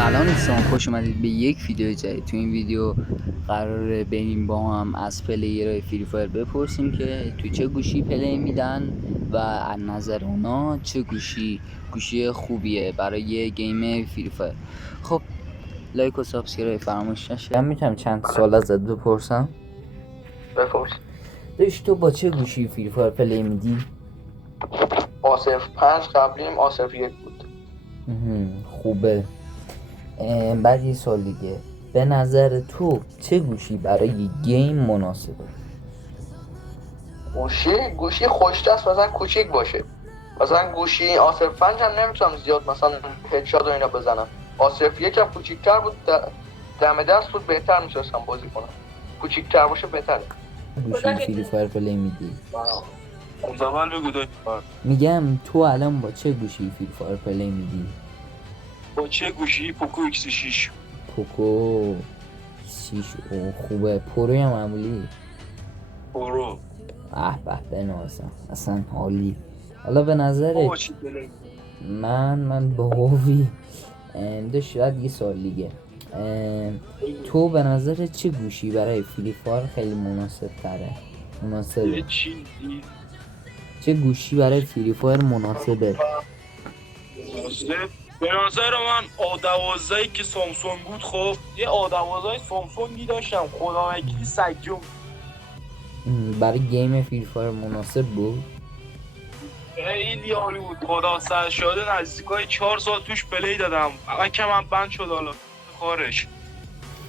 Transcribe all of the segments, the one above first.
سلام دوستان، خوش اومدید به یک ویدیو جدید. تو این ویدیو قراره بریم با هم از پلیرهای فری فایر بپرسیم که تو چه گوشی پلی میدن و از نظر اونا چه گوشی خوبیه برای گیم فری فایر. خب لایک و سابسکرایب فراموش نشه. من میتونم چند سوال ازت بپرسم؟ بپرس. داشت تو با چه گوشی فری فایر پلی میدی؟ آصف 5 قبلیم آصف 1 بود. خوبه. بعد یه سوال دیگه، به نظر تو چه گوشی برای گیم مناسبه؟ گوشی خوش‌دست مثلا کوچیک باشه. مثلا گوشی آصف 5 هم نمیتونم زیاد مثلا هدشات و اینا بزنم. آصف 1 هم کوچیک‌تر بود، دم دست بود، بهتر میتونستم بازی کنم. کوچیک‌تر باشه بهتره. گوشی فری فایر پلی میدی؟ زمان بگو داشت. میگم تو الان با چه گوشی فری فایر پلی میدی؟ با چه گوشی؟ پوکو ایکس 6. پوکو 6. او خوبه. پروی هم معمولی؟ پرو. به بنازم اصلا عالی. حالا به نظرت من با هووی داشت. شاید یه سوال دیگه، تو به نظر چه گوشی برای فری فایر خیلی مناسبه؟ چه گوشی برای فری فایر مناسبه؟ به نظر من A12 که سامسونگ بود. خب یه A12 سامسونگی داشتم، خدا وکیلی سجون. برای گیم فری فایر مناسب بود؟ خیلی عالی بود، خدا سر شاده. نزدیکای 4 سال توش پلی دادم، فقط که من بند شد. حالا خارش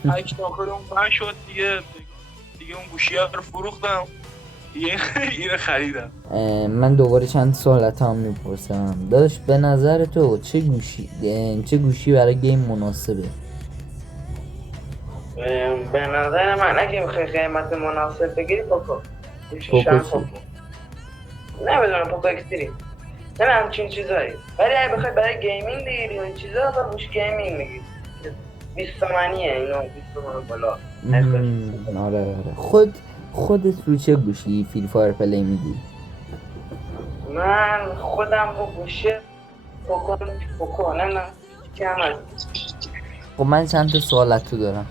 تک داخل اون بند شد دیگه اون گوشی رو فروختم، اینو خریدم. من دوباره چند سوالت هم میپرسم. داداش به نظر تو چه گوشی برای گیم مناسبه؟ به نظر من اگه بخوای قیمت مناسب بگیری پوکو پوکو چی؟ نمیدونم، پوکو اکستری نه همچین چیزایی. ولی اگه بخوای برای گیمینگ بگیری و این چیزا تا گوش گیمینگ میگیری 20 تومنیه اینو، 20 تومن بالا. آره. خودت رو چه گوشی فری فایر پلی میدی؟ من خودم با گوشی پوکو نه که هم هست. خب من چند تا سوالت تو دارم.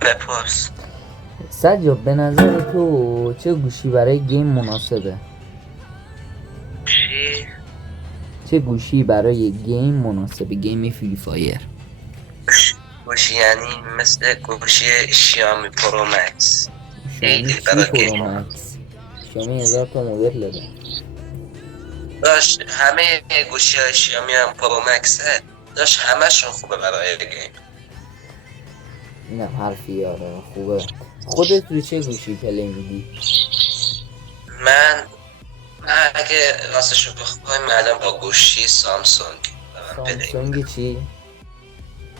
بپرس. سجاد به نظر تو چه گوشی برای گیم مناسبه؟ چه گوشی برای گیم مناسبه؟ گیم فری فایر. گوشی یعنی مثل گوشی شیائومی پرو مکس. شیائومی چی پرو مکس؟ شیائومی 1000 تا مدل داره. داشت همه گوشی های شیائومی هم پرو مکسه، داشت همشون خوبه برای گیم. نه حرفی. آره خوبه. خودت رو چه گوشی پلی میدی؟ من اگه راستشو بخوایم الان با گوشی سامسونگ سامسونگ چی؟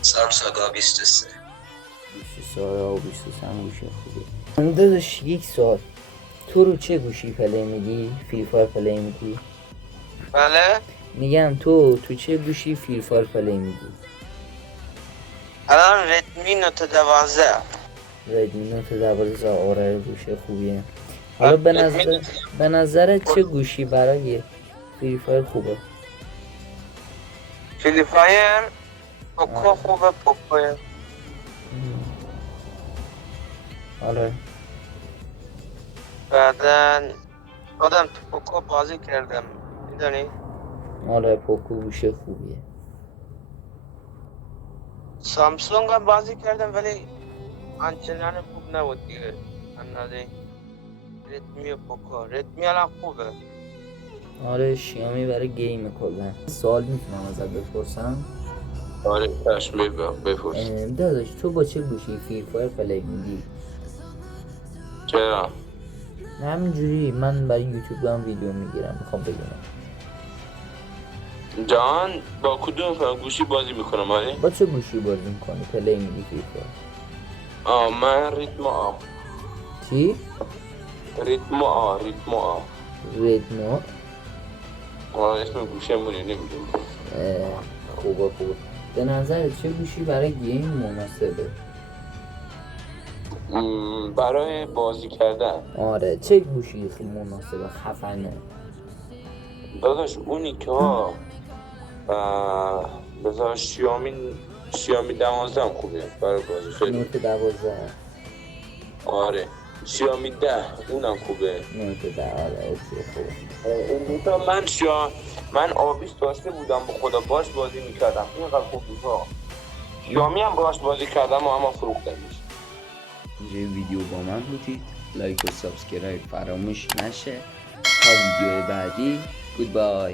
سامسونگ A23. 23 هم گوشی خوبه. من داداش یک سوال، تو رو چه گوشی پلی میدی؟ فری فایر پلی میدی؟ بله؟ میگم تو چه گوشی فری فایر پلی میدی؟ الان ردمی نوت 12. ردمی نوت 12. آره گوشی خوبیه. حالا به نظرت چه گوشی برای فری فایر خوبه؟ فری فایر پوکو خوبه. پوکوه. آره. بعدن خودم تو پوکو بازی کردم، میدونی؟ آره پوکو گوشی خوبیه. سامسونگ هم بازی کردم ولی آنچنان خوب نبود دیگه. اندازه ردمی و پوکو. ردمی الان خوبه. آره شیائومی برای گیم کلا. سوال میتونم ازت بپرسم؟ آره چشم، بپرس. داداش تو با چه گوشی فری فایر پلی میدی؟ چرا؟ همینجوری من برای یوتیوب دارم ویدیو میگیرم، میخوام بدونم جان با کدوم گوشی بازی میکنم؟ آره با چه گوشی بازی میکنی پلی میدی فری فایر؟ من ریتمو آ. چی؟ ریتمو آ. ردمو. اسم گوشی مونی نمیدونم. خوبه. به نظر چه گوشی برای گیم مناسبه؟ برای بازی کردن. آره چه گوشی خیلی مناسبه خفنه؟ داداش اونی که بذار شیائومی 12 هم خوبه برای بازی خیلی. نوت 12. آره شیائومی 10 اونم خوبه. نوت 10 آره اوکی خوبه. اون دوتا من آبیش داشته بودم به خدا باش بازی میکردم اینقدر خوب بود ها. شیائومی هم باش بازی کردم و اما فروختنش. اینجا ویدیو با من بودید، لایک و سابسکرایب فراموش نشه. تا ویدیو بعدی گودبای.